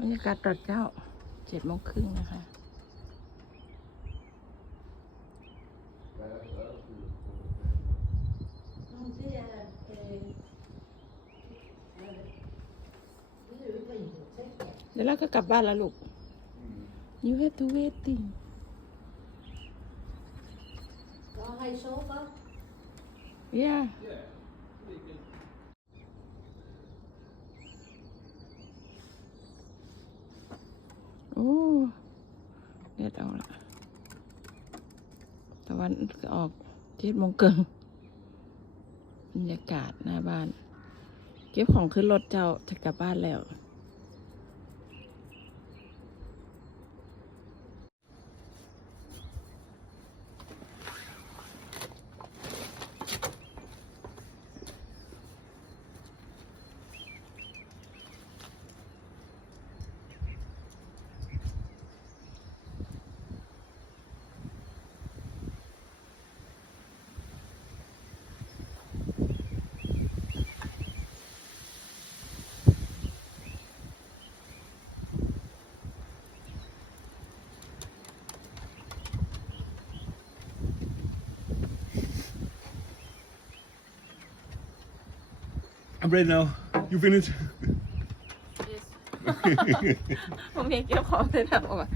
บรรยากาศตอนเจ้าเจ็ดโมงครึ่งนะคะเดี๋ยวเราก็กลับบ้านแล้วลูก you have to waiting Có hay số có yeah โอ้เด็ดเอาละตะวันออกเจ็ดโมงเกินบรรยากาศหน้าบ้าน เก็บของขึ้นรถเจ้าจะกลับบ้านแล้ว I'm ready now. You finished? ผมมีเก็บของเลยนะบอกว่า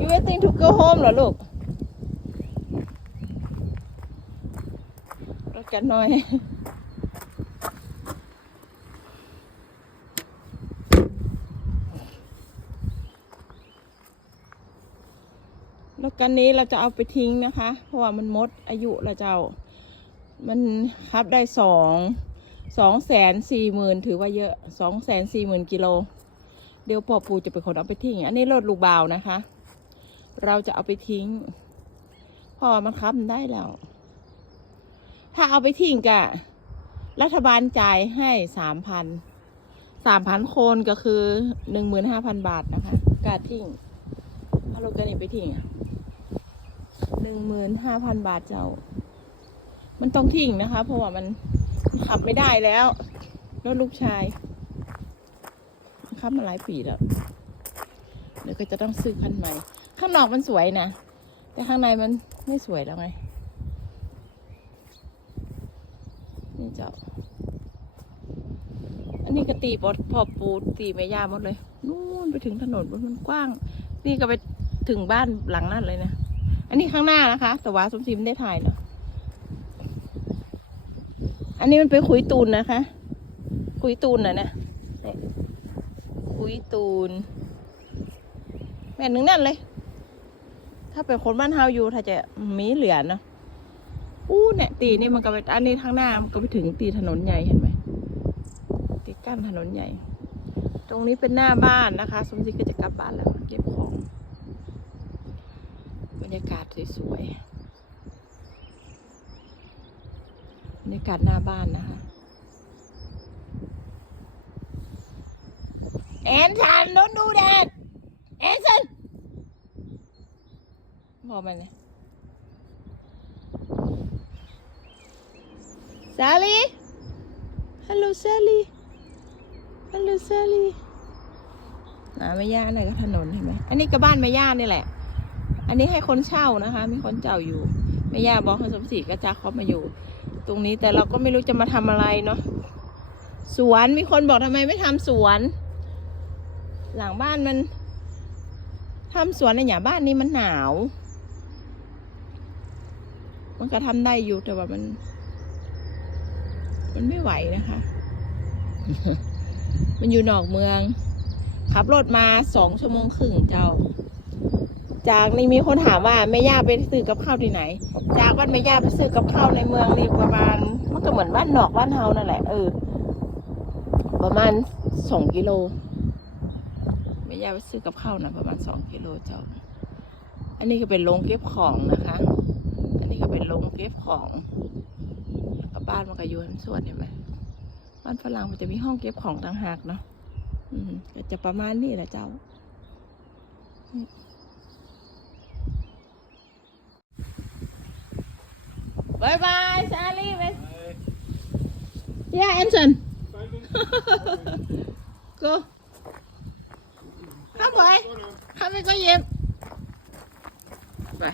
you waiting to go home เหรอลูกรถกันหน่อยรถกันนี้เราจะเอาไปทิ้งนะคะ เพราะว่ามันหมดอายุเราจะเอามันขับได้สอง สองแสนสี่หมื่นถือว่าเยอะสองแสนสี่หมื่นกิโล เดี๋ยวพ่อปูจะเป็นคนเอาไปทิ้ง อันนี้รถลูกบ่าวนะคะ เราจะเอาไปทิ้งเพอมันขับได้แล้ว ถ้าเอาไปทิ้งกะรัฐบาลจ่ายให้สามพันสามพันคนก็คือหนึ่งหมื่นห้าพันบาทนะคะ การทิ้งเอารถกันนี้ไปทิ้งหนึ่งหมื่นห้าพันบาทเจ้า มันต้องทิ้งนะคะ เพราะว่ามัน ขับไม่ได้แล้วรถลูกชายขับมาหลายปีแล้วเดี๋ยวก็จะต้องซื้อคันใหม่ ข้างนอกมันสวยนะ แต่ข้างในมันไม่สวยแล้วไง นี่เจ้า อันนี้ก็ตีบอพอปูตีแม่ย่าหมดเลย นู่นไปถึงถนนมันกว้าง นี่ก็ไปถึงบ้านหลังนั่นเลยนะ อันนี้ข้างหน้านะคะ แต่ว่าสมศรีไม่ได้ถ่ายเนาะ อันนี้มันเป็นขุยตูนนะคะ ขุยตูนนะเนี่ยเนี่ยขุยตูน แม่นหนึ่งนั่นเลย ถ้าเป็นคนบ้านเฮาอยู่ถ้าจะมีเหลือเนาะอู้เนี่ยตีนี่มันก็ไปอันนี้ทางหน้ามันก็ไปถึงตีถนนใหญ่เห็นไหมตีกั้นถนนใหญ่ ตรงนี้เป็นหน้าบ้านนะคะ สมศรีก็จะกลับบ้านแล้วเก็บของ บรรยากาศสวยๆ บ รรยากาศหน้าบ้านนะคะแอนสัน don't do that แอนสันบอกมันเลยซาลีฮัลโหลซาลีฮัลโหลซาลีนาแม่ย่าอะไรก็ถนนเห็นไหมอันนี้ก็บ้านแม่ย่านี่แหละ อันนี้ให้คนเช่านะคะ มีคนเช่าอยู่แม่ย่าบอกให้สมศรีกระจาเขามาอยู่ ตรงนี้แต่เราก็ไม่รู้จะมาทำอะไรเนาะสวนมีคนบอกทำไมไม่ทำสวน หลังบ้านมันทำสวนในหย่าบ้านนี้มันหนาว มันก็ทำได้อยู่แต่ว่ามัน มันไม่ไหวนะคะ มันอยู่นอกเมือง ขับรถมาสองชั่วโมงครึ่งเจ้า จากนี่มีคนถามว่าแม่ย่าไปซื้อกับข้าวที่ไหน จากบ้านแม่ย่าไปซื้อกับข้าวในเมืองนี่ประมาณมันก็เหมือนบ้านนอกบ้านเฮานั่นแหละเออ ประมาณสองกิโลแม่ย่าไปซื้อกับข้าวนะประมาณสองกิโลเจ้า อันนี้ก็เป็นโรงเก็บของนะคะ อันนี้ก็เป็นโรงเก็บของแล้วก็บ้านมันก็อยู่ในส่วนเห็นไหมบ้านฝรั่งมันจะมีห้องเก็บของต่างหากเนาะอืมก็จะประมาณนี้แหละเจ้าบ Bye bye Sally. Bye. Yeah, Anson. Go. Không rồi. Không phải có gì. Bye.